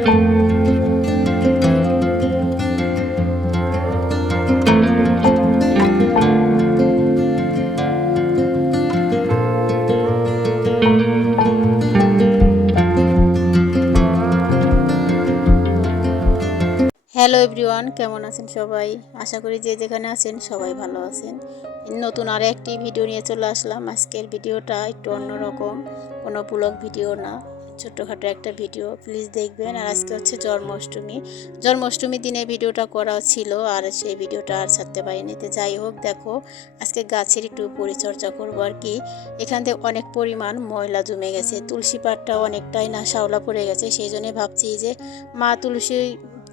Hello everyone কেমন আছেন সবাই? আশা করি যে যেখানে আছেন সবাই ভালো আছেন। নতুন আর একটি ভিডিও নিয়ে চলে আসলাম। আজকের ভিডিওটা একটু অন্যরকম, কোনো ব্লগ ভিডিও না। ছোট্টখাটো একটা ভিডিও প্লিজ দেখবেন। আর আজকে হচ্ছে জন্মাষ্টমী। জন্মাষ্টমীর দিনে ভিডিওটা করা ছিল, আর সেই ভিডিওটা আর ছাড়তে পারিনি। তো যাই হোক, দেখো, আজকে গাছের একটু পরিচর্যা করব আর কি। এখান থেকে অনেক পরিমাণ ময়লা জমে গেছে। তুলসী পাটটা অনেকটাই না শাওলা পড়ে গেছে। সেই জন্যে ভাবছি যে মা তুলসী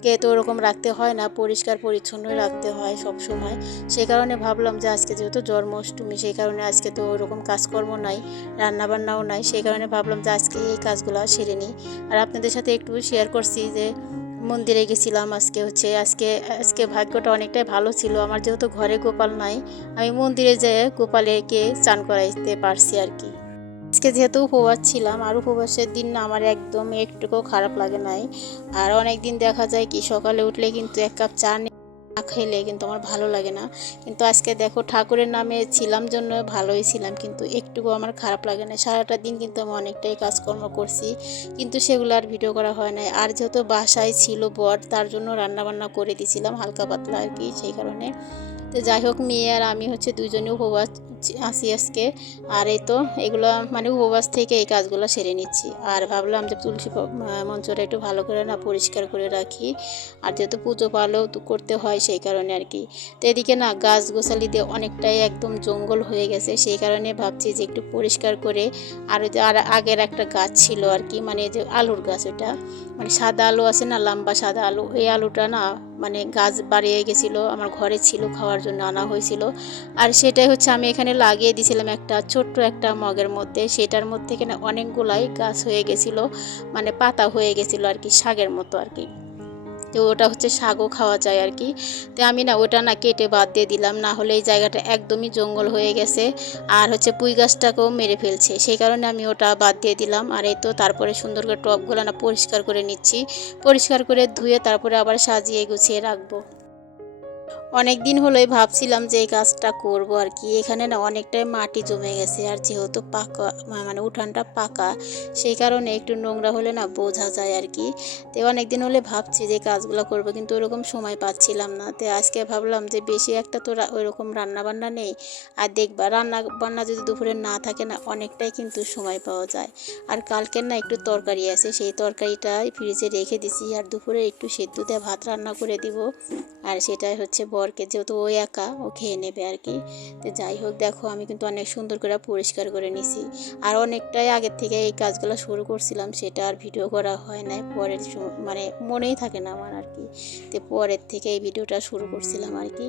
কে তো ওরকম রাখতে হয় না, পরিষ্কার পরিচ্ছন্ন রাখতে হয় সব সময় সেই কারণে ভাবলাম যে আজকে যেহেতু জন্মাষ্টমী, সেই কারণে আজকে তো ওরকম কাজকর্ম নাই, রান্নাবান্নাও নাই, সেই কারণে ভাবলাম যে আজকে এই কাজগুলো সেরে নিই। আর আপনাদের সাথে একটু শেয়ার করছি যে মন্দিরে গেছিলাম আজকে হচ্ছে, আজকে আজকে ভাগ্যটা অনেকটাই ভালো ছিল। আমার যেহেতু ঘরে গোপাল নাই, আমি মন্দিরে যেয়ে গোপালেকে চান করাইতে পারছি আর কি। আজকে যেহেতু উপবাস ছিলাম, আর উপবাসের দিন না আমার একদম একটুকুও খারাপ লাগে নাই। আর অনেক দিন দেখা যায় কি, সকালে উঠলে কিন্তু এক কাপ চা না খেলে কিন্তু আমার ভালো লাগে না। কিন্তু আজকে দেখো ঠাকুরের নামে ছিলাম জন্য ভালোই ছিলাম, কিন্তু একটুকু আমার খারাপ লাগে না সারাটা দিন কিন্তু আমি অনেকটাই কাজকর্ম করছি, কিন্তু সেগুলো আর ভিডিও করা হয় নাই। আর যেহেতু বাসায় ছিল বর, তার জন্য রান্নাবান্না করে দিয়েছিলাম হালকা পাতলা আর কি, সেই কারণে। তো যাই হোক, মেয়ে আর আমি হচ্ছে দুজনে উপবাস আসি আজকে। আর এই তো, এগুলো মানে উপবাস থেকে এই কাজগুলো সেরে নিচ্ছি। আর ভাবলাম যে তুলসী মঞ্চটা একটু ভালো করে না পরিষ্কার করে রাখি। আর যেহেতু পুজো পালেও তো করতে হয় সেই কারণে আর কি। তো এদিকে না, গাছ গোছালিতে অনেকটাই একদম জঙ্গল হয়ে গেছে। সেই কারণে ভাবছি যে একটু পরিষ্কার করে, আর যে আর আগের একটা গাছ ছিল আর কি মানে যে আলুর গাছ ওটা মানে সাদা আলু আছে না, লম্বা সাদা আলু এই আলুটা না মানে গাছ বাড়িয়ে গেছিল, আমার ঘরে ছিল, খাওয়ার জন্য আনা হয়েছিল। আর সেটাই হচ্ছে আমি এখানে লাগিয়ে দিয়েছিলাম একটা ছোট্ট একটা মগের মধ্যে। সেটার মধ্যে এখানে অনেকগুলাই গাছ হয়ে গেছিল মানে পাতা হয়ে গেছিল আর কি, শাকের মতো আর কি। তো ওটা হচ্ছে শাকও খাওয়া যায় আর কি। তো আমি না ওটা না কেটে বাদ দিয়ে দিলাম, না হলে এই জায়গাটা একদমই জঙ্গল হয়ে গেছে আর হচ্ছে পুঁই গাছটাকেও মেরে ফেলছে। সেই কারণে আমি ওটা বাদ দিয়ে দিলাম আর এই তো তারপরে সুন্দর করে টপগুলো না পরিষ্কার করে নিচ্ছি। পরিষ্কার করে ধুয়ে তারপরে আবার সাজিয়ে গুছিয়ে রাখব। অনেক দিন হলোই ভাবছিলাম যে এই কাজটা করব আর কি। এখানে না অনেকটাই মাটি জমে গেছে আর যেহেতু পাকা মানে উঠানটা পাকা, সেই কারণে একটু নোংরা হলে না বোঝা যায় আর কি। তো অনেক দিন হলে ভাবছি যে কাজগুলো করব কিন্তু ওরকম সময় পাচ্ছিলাম না। তো আজকে ভাবলাম যে বেশি একটা তো ওইরকম রান্না বান্না নেই। আর দেখবা রান্না বান্না যদি দুপুরে না থাকে না অনেকটাই কিন্তু সময় পাওয়া যায়। আর কালকের না একটু তরকারি আছে, সেই তরকারিটাই ফ্রিজে রেখে দিছি। আর দুপুরে একটু সেদ্ধ দিয়ে ভাত রান্না করে দিব। আর সেটাই হচ্ছে বরকে, যেহেতু ও একা, ও খেয়ে নেবে আর কি তো যাই হোক, দেখো, আমি কিন্তু অনেক সুন্দর করে পরিষ্কার করে নিছি। আর অনেকটাই আগের থেকে এই কাজগুলো শুরু করছিলাম, সেটা আর ভিডিও করা হয় নাই। পরের মানে মনেই থাকে না আমার আর কি তো পরের থেকে এই ভিডিওটা শুরু করছিলাম আর কি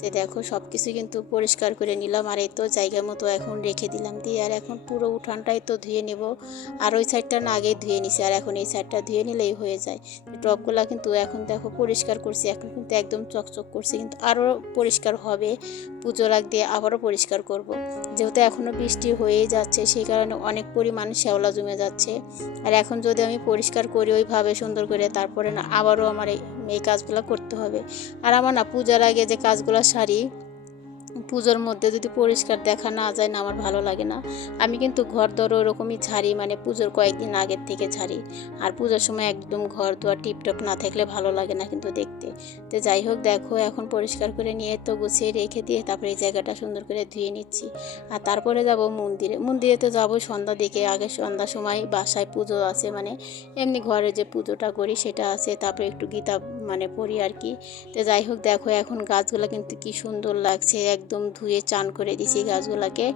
তো দেখো সব কিছু কিন্তু পরিষ্কার করে নিলাম। আর এই তো জায়গা মতো এখন রেখে দিলাম দিয়ে, আর এখন পুরো উঠানটাই তো ধুয়ে নেব। আর ওই সাইডটা না আগে ধুয়ে নিছি, আর এখন এই সাইডটা ধুয়ে নিলেই হয়ে যায়। টপগুলা কিন্তু এখন দেখো পরিষ্কার করছি, এখন কিন্তু একদম চকচক করছে। কিন্তু আরও পরিষ্কার হবে। পুজোর আগ দিয়ে আবারও পরিষ্কার করব। যেহেতু এখনও বৃষ্টি হয়েই যাচ্ছে, সেই কারণে অনেক পরিমাণ শ্যাওলা জমে যাচ্ছে। আর এখন যদি আমি পরিষ্কার করি ওইভাবে সুন্দর করে, তারপরে না আবারও আমার এই এই কাজগুলো করতে হবে। আর আমার না, পূজার আগে যে কাজগুলো সারি পুজোর মধ্যে যদি পরিষ্কার দেখা না যায় না আমার ভালো লাগে না। আমি কিন্তু ঘর দর ওরকমই ঝাড়ি মানে পুজোর কয়েকদিন আগের থেকে ঝাড়ি আর পুজোর সময় একদম ঘর দুয়ার টিপটপ না থাকলে ভালো লাগে না কিন্তু দেখতে। তো যাই হোক, দেখো, এখন পরিষ্কার করে নিয়ে তো গুছিয়ে রেখে দিয়ে তারপরে এই জায়গাটা সুন্দর করে ধুয়ে নিচ্ছি। আর তারপরে যাব মন্দিরে। মন্দিরে তো যাব সন্ধ্যা দিকে, আগে সন্ধ্যার সময় বাসায় পুজো আছে মানে এমনি ঘরে যে পুজোটা করি সেটা আছে, তারপরে একটু গীতা মানে পড়ি আর কি। তো যাই হোক দেখো এখন গাছগুলো কিন্তু কি সুন্দর লাগছে একদম ধুয়ে চান করে দিছি গাছগুলোকে।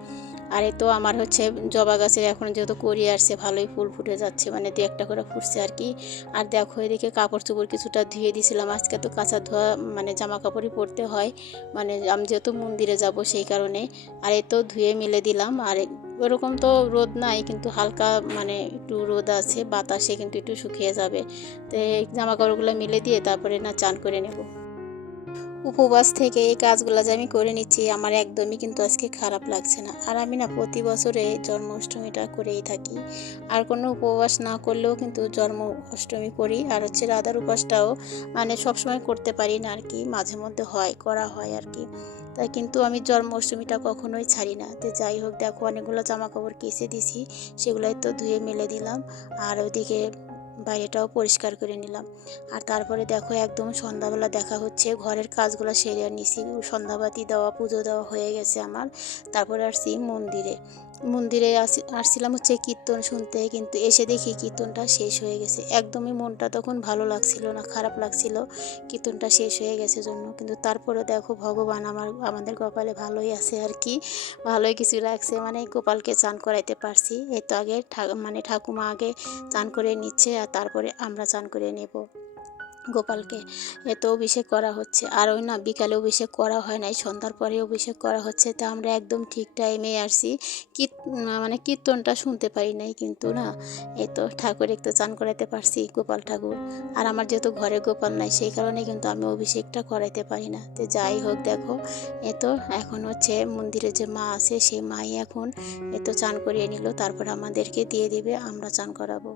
আর এই তো আমার হচ্ছে জবা গাছের এখন যেহেতু করি আসছে ভালোই ফুল ফুটে যাচ্ছে মানে দু একটা করে ফুটছে আর কি। আর দেখো এদিকে কাপড় চোপড় কিছুটা ধুয়ে দিয়েছিলাম আজকে তো কাঁচা ধোয়া মানে জামা কাপড়ই পরতে হয়। মানে আমি যেহেতু মন্দিরে যাব সেই কারণে। আর এ তো ধুয়ে মেলে দিলাম আর ওরকম তো রোদ নাই, কিন্তু হালকা মানে একটু রোদ আছে, বাতাসে কিন্তু একটু শুকিয়ে যাবে। তো এই জামা কাপড়গুলো মেলে দিয়ে তারপরে না চান করে নেব। উপবাস থেকে এই কাজগুলো যে আমি করে নিচ্ছি, আমার একদমই কিন্তু আজকে খারাপ লাগছে না। আর আমি না প্রতি বছরে জন্মাষ্টমীটা করেই থাকি। আর কোনো উপবাস না করলেও কিন্তু জন্ম অষ্টমী করি। আর হচ্ছে রাধার উপাসটাও মানে সবসময় করতে পারি না আর কি, মাঝে মধ্যে হয়, করা হয় আর কি। তাই কিন্তু আমি জন্মাষ্টমীটা কখনোই ছাড়ি না। তো যাই হোক, দেখো অনেকগুলো জামা কাপড় কেসে দিছি, সেগুলোই তো ধুয়ে মেলে দিলাম, আর ওইদিকে বাইরেটাও পরিষ্কার করে নিলাম। আর তারপরে দেখো একদম সন্ধ্যাবেলা দেখা হচ্ছে, ঘরের কাজগুলো সেরে নিছি, সন্ধ্যাবাতি দেওয়া, পুজো দেওয়া হয়ে গেছে আমার, তারপরে আসছি মন্দিরে। মন্দিরে আসি, আসছিলাম হচ্ছে কীর্তন শুনতে, কিন্তু এসে দেখি কীর্তনটা শেষ হয়ে গেছে। একদমই মনটা তখন ভালো লাগছিল না, খারাপ লাগছিল কীর্তনটা শেষ হয়ে গেছে জন্য। কিন্তু তারপরে দেখো ভগবান আমার, আমাদের কপালে ভালোই আছে আর কি, ভালোই কিছু লাগছে মানে গোপালকে চান করাইতে পারছি। এই তো আগে মানে ঠাকুমা আগে চান করে নিচ্ছে আর তারপরে আমরা চান করে নেব। গোপালকে এত অভিষেক করা হচ্ছে। আর ওই না, বিকালে অভিষেক করা হয় নাই, সন্ধ্যার পরে অভিষেক করা হচ্ছে। তা আমরা একদম ঠিক টাইমে আসছি। কীর মানে কীর্তনটা শুনতে পারি নাই কিন্তু না এই তো ঠাকুর একটু চান করাইতে পারছি, গোপাল ঠাকুর। আর আমার যেহেতু ঘরে গোপাল নাই, সেই কারণে কিন্তু আমি অভিষেকটা করাইতে পারি না। তো যাই হোক, দেখো এ তো এখন হচ্ছে মন্দিরে যে মা আছে, সেই মাই এখন এ তো চান করিয়ে নিল, তারপর আমাদেরকে দিয়ে দিবে, আমরা চান করাবো।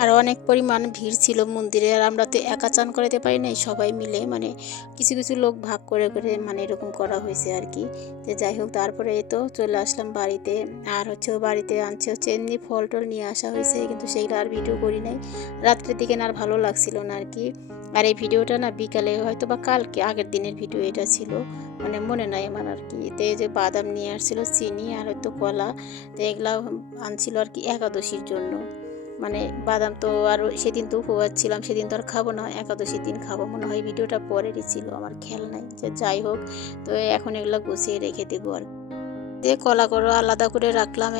আর অনেক পরিমাণ ভিড় ছিল মন্দিরে আর আমরা তো একা চান করাতে পারি নাই, সবাই মিলে। মানে কিছু কিছু লোক ভাগ করে করে মানে এরকম করা হয়েছে আর কি। তো যাই হোক, তারপরে তো চলে আসলাম বাড়িতে। আর হচ্ছে বাড়িতে আনছে হচ্ছে এমনি ফল টল নিয়ে আসা হয়েছে, কিন্তু সেইগুলো আর ভিডিও করি নাই। রাত্রের দিকে না আর ভালো লাগছিল না আর কি। আর এই ভিডিওটা না বিকালে হয়তো বা কালকে, আগের দিনের ভিডিও এটা ছিল। মানে মনে নাই আমার আর কি। তো যে বাদাম নিয়ে আসছিল, চিনি আর হয়তো কলা। তো এগুলা আনছিল আর কি একাদশীর জন্য। মানে বাদাম তো আর সেদিন তো উপবাস সেদিন তো আর খাব না একাদশী দিন খাব। মনে হয় ভিডিওটা পরেরই ছিল, আমার খেয়াল নাই। যে, যাই হোক, তো এখন এগুলো গুছিয়ে রেখে দেবো আর দিয়ে কলা করো, আলাদা করে রাখলাম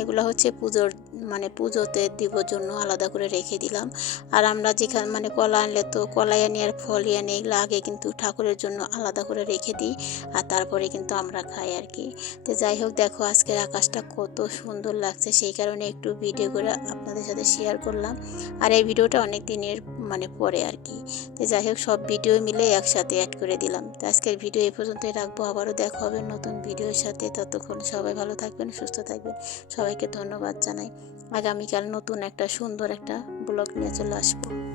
এগুলো হচ্ছে পুজোর মানে পুজোতে দিব জন্য আলাদা করে রেখে দিলাম। আর আমরা যেখানে মানে কলা আনলে তো কলাই আনি আর ফল আনি, এগুলো আগে কিন্তু ঠাকুরের জন্য আলাদা করে রেখে দিই আর তারপরে কিন্তু আমরা খাই আর কি। তো যাই হোক, দেখো আজকের আকাশটা কত সুন্দর লাগছে, সেই কারণে একটু ভিডিও করে আপনাদের সাথে শেয়ার করলাম। আর এই ভিডিওটা অনেক দিনের মানে পরে আর কি। তো যাই হোক, সব ভিডিও মিলে একসাথে অ্যাড করে দিলাম। তো আজকের ভিডিও এই পর্যন্তই রাখব। আবারও দেখা হবে নতুন ভিডিওর সাথে। ততক্ষণ সবাই ভালো থাকবেন, সুস্থ থাকবেন। সবাইকে ধন্যবাদ জানাই। আগামীকাল নতুন একটা সুন্দর একটা ব্লগ নিয়ে চলে আসব।